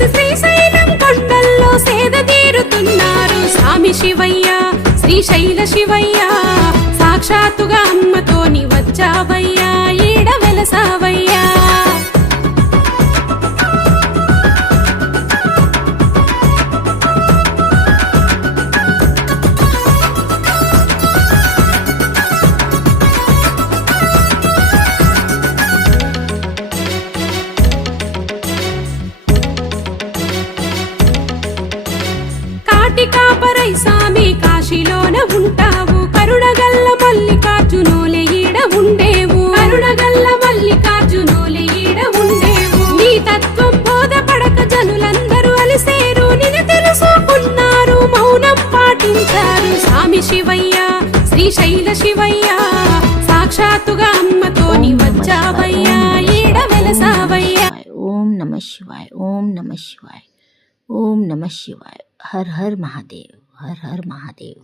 కలిసి శ్రీశైలం కొండల్లో సేద తీరుతున్నారు స్వామి శివయ్య శ్రీశైల శివయ్య సాక్షాత్తుగా అమ్మతోని వచ్చావయ్యా ఈడ వెలసావయ్యా కాపరై సామి కాశీలోన ఉంటావు కరుణగల్ల మల్లికార్జునోలే ఈడ ఉండేవు కరుణగల్ల మల్లికార్జునోలే ఈడ ఉండేవు నీ తత్వం బోధపడక జనులందరూ అలిసేరు నిన్ను తెలుసుకున్నారు మౌనం పాటించారు స్వామి శివయ్య శ్రీశైల శివయ్య సాక్షాత్తుగా అమ్మతోని వచ్చావయ్యా ఈడ వెలసావయ్యా ఓం నమః శివాయ ఓం నమః శివాయ ఓం నమః శివాయ her her Mahadev her her Mahadev